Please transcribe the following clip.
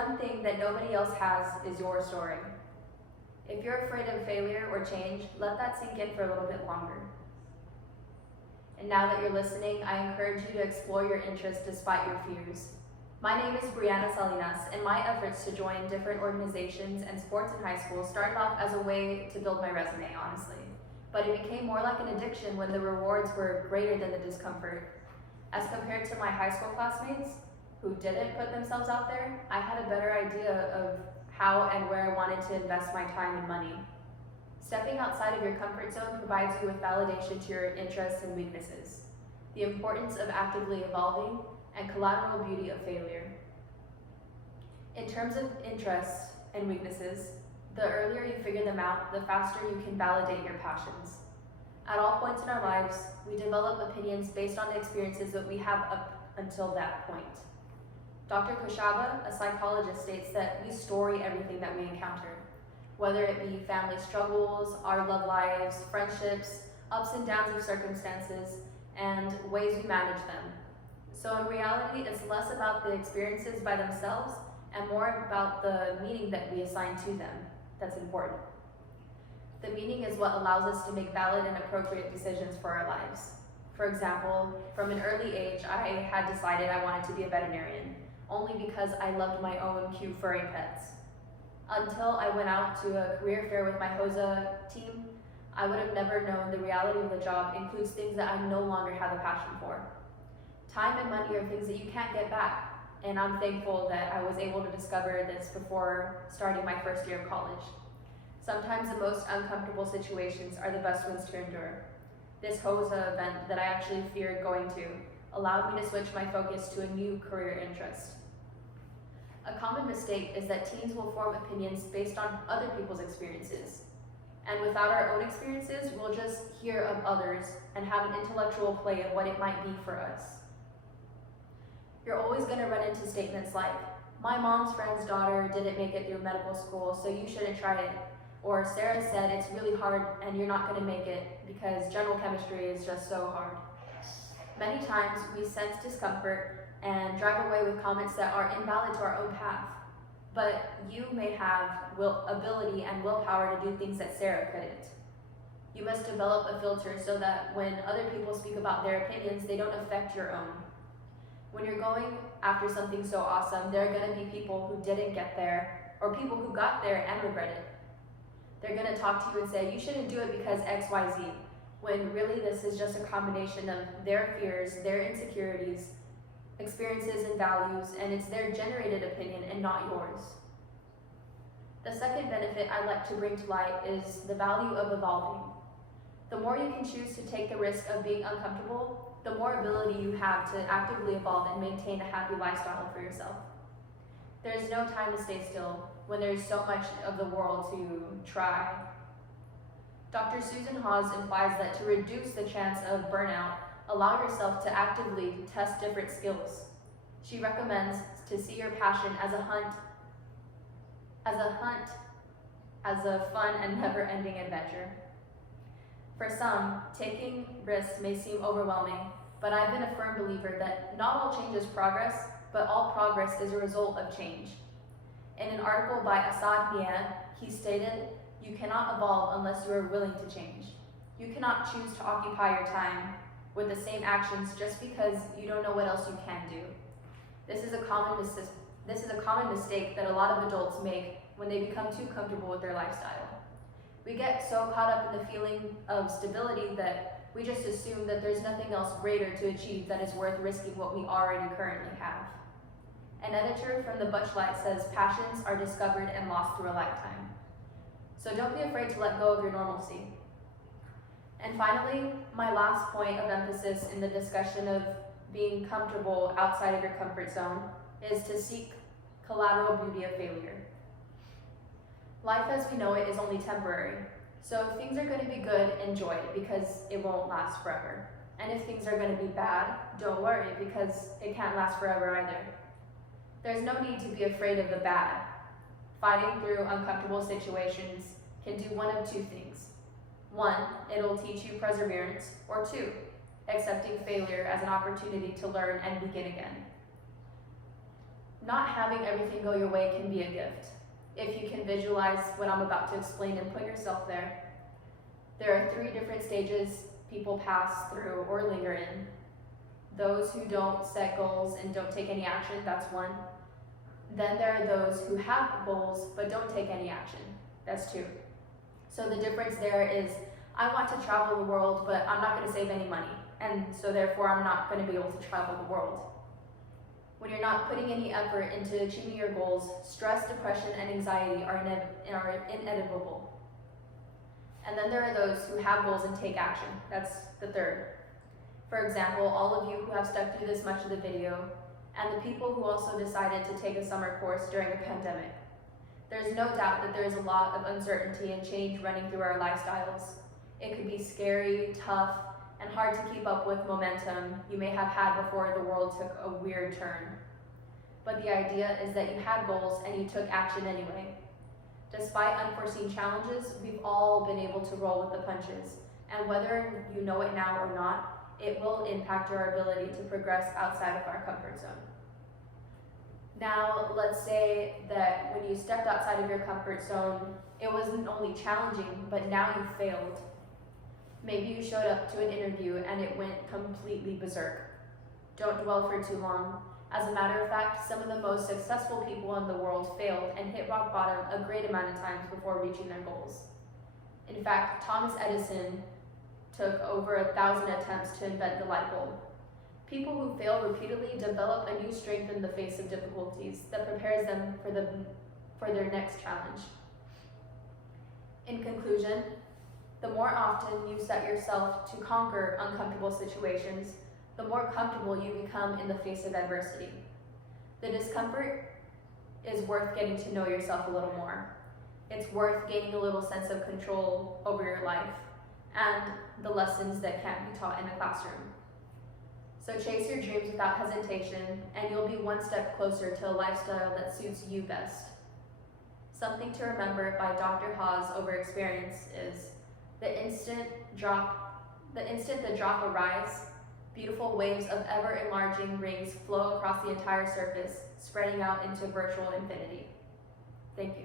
one thing that nobody else has is your story. If you're afraid of failure or change, let that sink in for a little bit longer. And now that you're listening, I encourage you to explore your interests despite your fears. My name is Brianna Salinas, and my efforts to join different organizations and sports in high school started off as a way to build my resume, honestly. But it became more like an addiction when the rewards were greater than the discomfort. As compared to my high school classmates who didn't put themselves out there, I had a better idea of how and where I wanted to invest my time and money. Stepping outside of your comfort zone provides you with validation to your interests and weaknesses, the importance of actively evolving, and collateral beauty of failure. In terms of interests and weaknesses, the earlier you figure them out, the faster you can validate your passions. At all points in our lives, we develop opinions based on the experiences that we have up until that point. Dr. Koshaba, a psychologist, states that we story everything that we encounter, whether it be family struggles, our love lives, friendships, ups and downs of circumstances, and ways we manage them. So in reality, it's less about the experiences by themselves and more about the meaning that we assign to them that's important. The meaning is what allows us to make valid and appropriate decisions for our lives. For example, from an early age, I had decided I wanted to be a veterinarian, only because I loved my own cute furry pets. Until I went out to a career fair with my HOSA team, I would have never known the reality of the job includes things that I no longer have a passion for. Time and money are things that you can't get back, and I'm thankful that I was able to discover this before starting my first year of college. Sometimes the most uncomfortable situations are the best ones to endure. This HOSA event that I actually feared going to allowed me to switch my focus to a new career interest. A common mistake is that teens will form opinions based on other people's experiences. And without our own experiences, we'll just hear of others and have an intellectual play of what it might be for us. You're always going to run into statements like, my mom's friend's daughter didn't make it through medical school, so you shouldn't try it. Or Sarah said it's really hard and you're not going to make it because general chemistry is just so hard. Many times we sense discomfort and drive away with comments that are invalid to our own path. But you may have ability and willpower to do things that Sarah couldn't. You must develop a filter so that when other people speak about their opinions, they don't affect your own. When you're going after something so awesome, there are going to be people who didn't get there, or people who got there and regret it. They're going to talk to you and say, you shouldn't do it because X, Y, Z, when really this is just a combination of their fears, their insecurities, experiences and values, and it's their generated opinion and not yours. The second benefit I like to bring to light is the value of evolving. The more you can choose to take the risk of being uncomfortable, the more ability you have to actively evolve and maintain a happy lifestyle for yourself. There's no time to stay still when there's so much of the world to try. Dr. Susan Hawes implies that to reduce the chance of burnout, allow yourself to actively test different skills. She recommends to see your passion as a fun and never-ending adventure. For some, taking risks may seem overwhelming, but I've been a firm believer that not all change is progress, but all progress is a result of change. In an article by Asad Mian, he stated, you cannot evolve unless you are willing to change. You cannot choose to occupy your time with the same actions just because you don't know what else you can do. This is a common mistake that a lot of adults make when they become too comfortable with their lifestyle. We get so caught up in the feeling of stability that we just assume that there's nothing else greater to achieve that is worth risking what we already currently have. An editor from the Butchlight says passions are discovered and lost through a lifetime. So don't be afraid to let go of your normalcy. And finally, my last point of emphasis in the discussion of being comfortable outside of your comfort zone is to seek collateral beauty of failure. Life as we know it is only temporary. So if things are going to be good, enjoy it because it won't last forever. And if things are going to be bad, don't worry because it can't last forever either. There's no need to be afraid of the bad. Fighting through uncomfortable situations can do one of two things. One, it'll teach you perseverance, or two, accepting failure as an opportunity to learn and begin again. Not having everything go your way can be a gift. If you can visualize what I'm about to explain and put yourself there, there are 3 different stages people pass through or linger in. Those who don't set goals and don't take any action, that's 1. Then there are those who have goals but don't take any action, that's 2. So the difference there is, I want to travel the world, but I'm not going to save any money, and so therefore I'm not going to be able to travel the world. When you're not putting any effort into achieving your goals, stress, depression, and anxiety are inevitable. And then there are those who have goals and take action. That's the 3rd. For example, all of you who have stuck through this much of the video, and the people who also decided to take a summer course during a pandemic. There's no doubt that there is a lot of uncertainty and change running through our lifestyles. It could be scary, tough, and hard to keep up with momentum you may have had before the world took a weird turn. But the idea is that you had goals and you took action anyway. Despite unforeseen challenges, we've all been able to roll with the punches, and whether you know it now or not, it will impact your ability to progress outside of our comfort zone. Now, let's say that when you stepped outside of your comfort zone, it wasn't only challenging, but now you failed. Maybe you showed up to an interview and it went completely berserk. Don't dwell for too long. As a matter of fact, some of the most successful people in the world failed and hit rock bottom a great amount of times before reaching their goals. In fact, Thomas Edison took over 1,000 attempts to invent the light bulb. People who fail repeatedly develop a new strength in the face of difficulties that prepares them for their next challenge. In conclusion, the more often you set yourself to conquer uncomfortable situations, the more comfortable you become in the face of adversity. The discomfort is worth getting to know yourself a little more. It's worth gaining a little sense of control over your life and the lessons that can't be taught in a classroom. So chase your dreams without hesitation, and you'll be one step closer to a lifestyle that suits you best. Something to remember by Dr. Haas over experience is the instant the drop arrives, beautiful waves of ever-enlarging rings flow across the entire surface, spreading out into virtual infinity. Thank you.